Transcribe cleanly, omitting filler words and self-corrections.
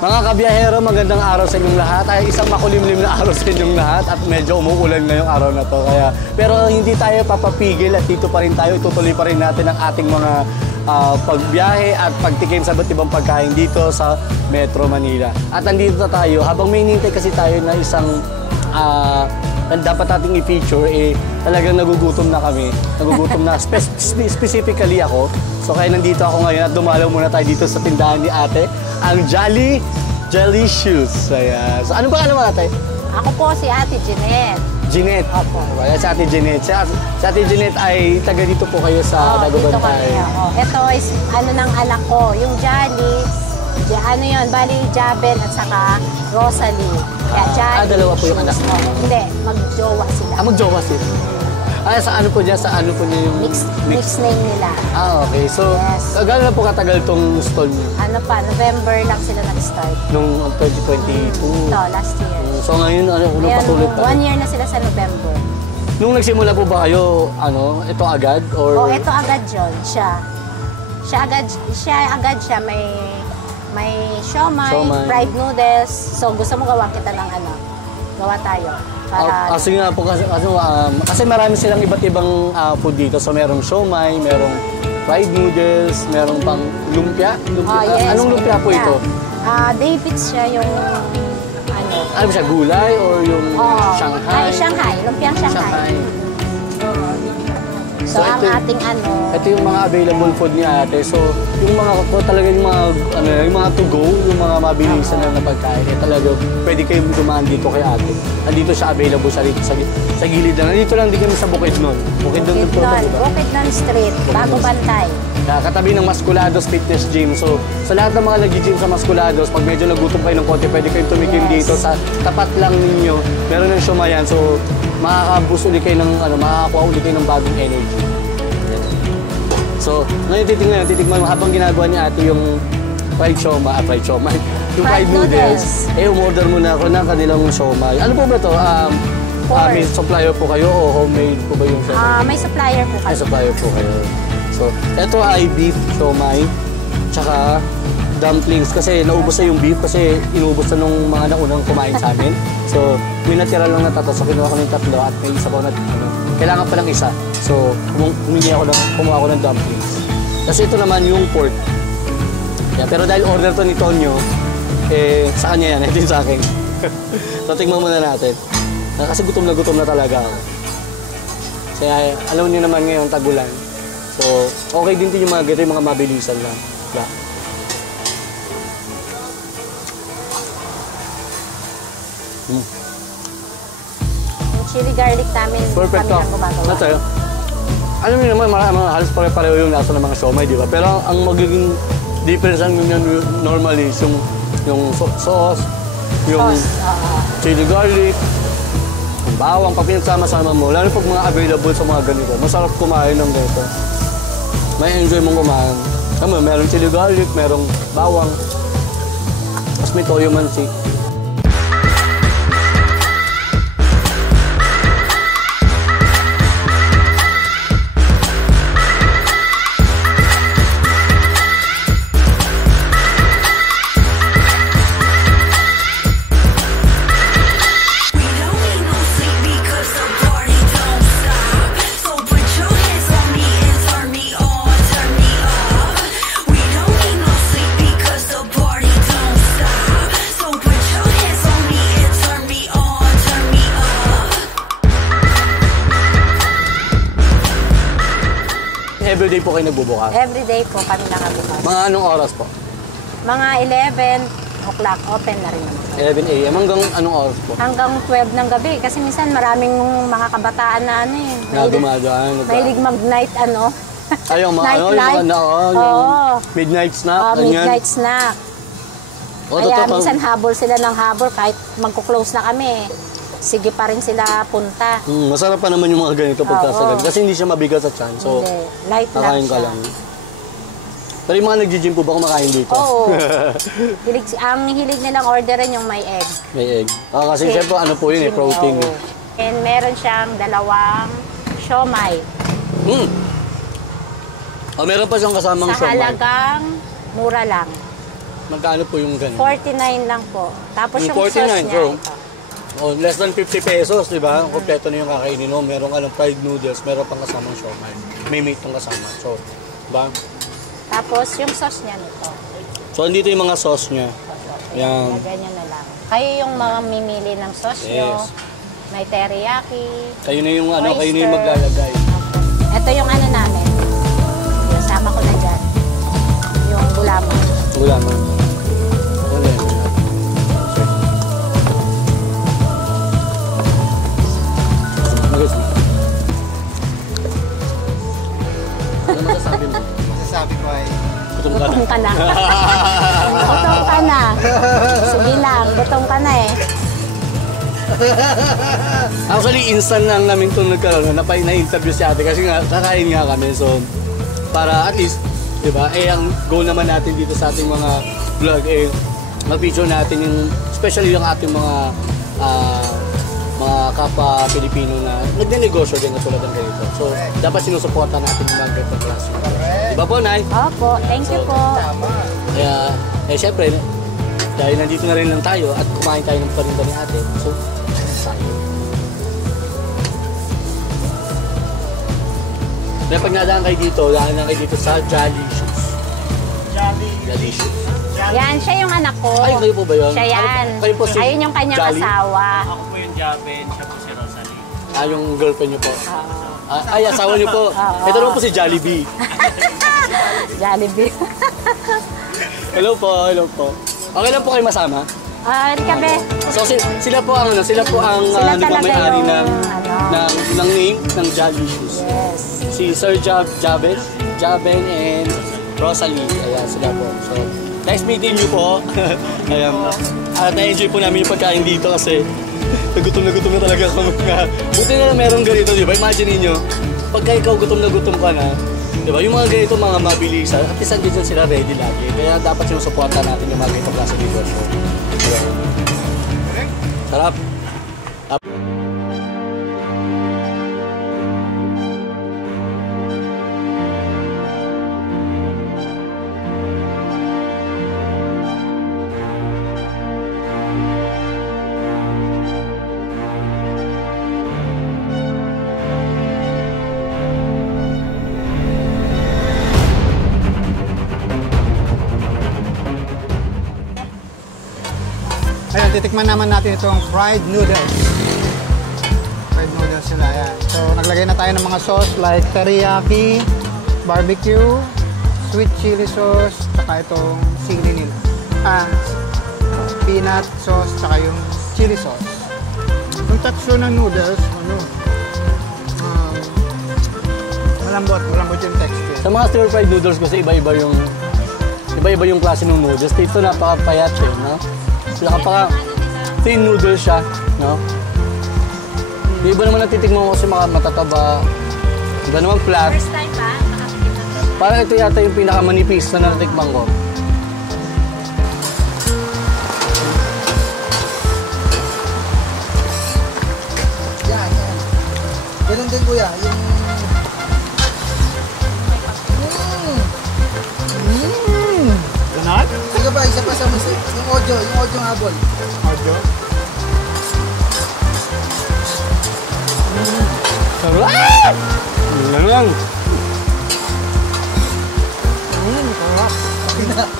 Mga kabiyahero, magandang araw sa inyong lahat. Ay, isang makulimlim na araw sa inyong lahat at medyo umuulan ngayong araw na to. Pero hindi tayo papapigil at dito pa rin tayo. Itutuloy pa rin natin ang ating mga pagbiyahe at pagtikim sa iba't ibang pagkain dito sa Metro Manila. At andito na tayo, habang may hinihintay kasi tayo na isang dapat nating i-feature, talagang nagugutom na kami. Nagugutom na, specifically ako. So kaya nandito ako ngayon at dumalaw muna tayo dito sa tindahan ni ate, ang Jolly Jellicious. Ayan. So ano ba mo ate? Ako po si Ate Jeanette. Jeanette. Opo. Ayan, si Ate Jeanette. Si Ate Jeanette ay taga dito po kayo sa Dagubantay. Ito is ano ng anak ko, yung Jolly. Ano yun, bali Jabel at saka Rosalie. Kaya Jolly. Dalawa po yung anak mo? Hindi, magjowa sila. Magjowa sila. Sa ano po niya? Sa ano po niya yung... Mix name nila. Okay. So, yes. Gano'n na po katagal tong stall niyo? Ano pa, November lang sila nag-start. Nung 2022? Ito, last year. So ngayon, patuloy pa? 1 year na sila sa November. Nung nagsimula po ba kayo, ito agad? Or... ito agad yun, siya. Siya agad may siomai, fried noodles. So gusto mo gawa kita ng gawa tayo. Sige nga po, kasi marami silang iba't ibang food dito. So merong siomai, merong fried noodles, merong pang lumpia. Yes, anong lumpia po ito? David's siya yung ano ba siya, gulay or yung Shanghai? Shanghai, lumpiang Shanghai. So ang ating ito yung mga available food ni ate. So yung mga talaga yung mga to go, yung mga mabilisan na pagkain, talaga pwede kayong dumaan dito kay ate. Nandito siya available siya dito sa gilid lang. Nandito lang din kami sa Bukidnon. Bukidnon Street, Dagubantay. Katabi ng Masculados Fitness Gym. So sa lahat ng mga nag-gym sa Masculados, pag medyo nagutom kayo ng konti, pwede kayong tumikim dito sa tapat lang ninyo. Meron ng siumayan. So makakaboost ulit kayo makakakuha ulit kayo ng bagong energy. So, ngayon titignan mo habang ginagawa niya ate yung fried siomai, yung fried noodles. Umorder muna ako ng kanilang siomai. Ano po ba ito? May supplier po kayo o homemade po ba yung siomai? May supplier po kayo. May supplier po kayo. So, ito ay beef siomai, tsaka dumplings. Kasi naubos na yung beef kasi inubos na nung mga naunang kumain sa amin. So, may natira lang na tatlo. So, kinuha ko ng tatlo at may isa pa na kailangan pa lang isa. So, kumuha ako ng dumplings. Kasi ito naman yung pork. Pero dahil order to ni Tonyo, sa kanya yan, hindi sa akin. So, tingnan muna natin. Kasi gutom na talaga ako. Kaya, alam niyo naman ngayon, tagulan. So, okay din yung mga ganito, yung mga mabilisan lang. Yung chili garlic namin, perfect kami lang gumagawa. Alam niyo naman, halos pare-pareho yung nasa ng mga siomai, di ba? Pero ang magiging difference normally is yung sauce, yung chili garlic, yung bawang, pag pinagsama-sama mo, lalo pag mga available sa mga ganito, masarap kumain ng ganito. May enjoy mong kumain. Merong chili garlic, merong bawang, tapos may toyo mansi. Everyday po kayo nagbubukas? Everyday po kami nakabukas. Mga anong oras po? Mga 11 o'clock, open na rin naman. 11 a.m. Hanggang anong oras po? Hanggang 12 ng gabi. Kasi minsan maraming mga kabataan na dumadaan. Mahilig mag-night Yung midnight snack. Midnight snack. Kaya minsan habol sila ng habol kahit magko-close na kami. Sige pa rin sila punta. Masarap pa naman yung mga ganito pagkasagad. Kasi hindi siya mabigat sa tiyan. So, light lang siya. Lang. Pero yung mga nag-gym po ba kumakain dito? Oo. Ang hilig nilang orderin yung may egg. May egg. Kasi siyempre po yun protein. And meron siyang 2 siomai. Meron pa siyang kasamang siomai. Sa halagang mura lang. Magkano po yung ganun? 49 lang po. Tapos yung 49, sauce niya, so, ito. oh, less than 50 pesos, di ba? Kompleto na yung kakainin mo. Meron ka ng fried noodles, meron pang kasamang siomai. May meat ng kasama. So, di ba? Tapos yung sauce niya nito. So, andito yung mga sauce niya. Yan. Ganyan na lang. Kayo yung mga mimili ng sauce nyo. Yes. May teriyaki. Kayo na yung ano, kayo na yung oyster. maglalagay. Ito yung ano namin. Yung sama ko na dyan. Yung gulaman. Wala man. Ano yan? Magos mo. Ano masasabi mo? Masasabi ko ay Gutom ka na. Gutom ka na. Gutom ka na. Sige lang, gutom ka na eh. Actually, instant lang namin ito nagkaroon na-interview si ate kasi nga, kakain nga kami. So, para at least, di ba, ang goal naman natin dito sa ating mga vlog, mag-video natin yung, especially yung ating mga kapwa Pilipino na nagnenegosyo din na tulad ng ganito. So, dapat sinusuporta natin yung mga ganitong klase. Di ba po, Nay? Opo, thank you po. Kaya, syempre, dahil nandito na rin lang tayo at kumain tayo ng parinda ni ate. So, kaya pag nadaan kayo dito, daan kayo dito sa Jolly Shoes. Jolly Shoes. Yan, siya yung anak ko. Ay, kayo po ba yun? Siya yan. Kayo po si Ayun yung kanyang Jolly? asawa. Ako po yung Javen, siya po si Rosalie. Yung girlfriend niyo po. Ay, asawa niyo po. Oo. Ito naman po si Jollibee. Jollibee. Hello po, hello po. Okay lang po kayo masama? Kabe. So sila po ang Sila talaga nagmamayari yung, ng name ng Jolly Shoes. Yes. Si Sir Jaben and Rosalie. Ayan, sila po. So, nice meeting you po. Ayan. At na-enjoy po namin yung pagkain dito kasi nagutom na talaga kami nga. Buti na lang meron ganito, di ba? Imagine niyo pagka ikaw gutom ka na, di ba? Yung mga ganito, mga mabilisan, at least andyan sila ready lagi. Kaya dapat sinusuporta natin yung mga ganito klase dito. So, sarap. ayun, titikman naman natin itong fried noodles. Fried noodles sila, yan. So, naglagay na tayo ng mga sauce like teriyaki, barbecue, sweet chili sauce, tsaka itong sili nila. Peanut sauce, tsaka yung chili sauce. Yung texture ng noodles, malambot yung texture. Sa mga stir-fried noodles kasi iba-iba yung klase ng noodles. Dito napaka-payat eh, no? Napaka thin noodles siya, no? Yung iba naman natitigman ko kasi matataba. Iba naman flat. First time ba? Parang ito yata yung pinakamanipis na natikman ko. Yan. Ganun din kuya, yung... Ganun? Sige ba, isa pa sa musik. Yung audio habol. Audio? Sarap! Yan lang. Sarap. Okay na.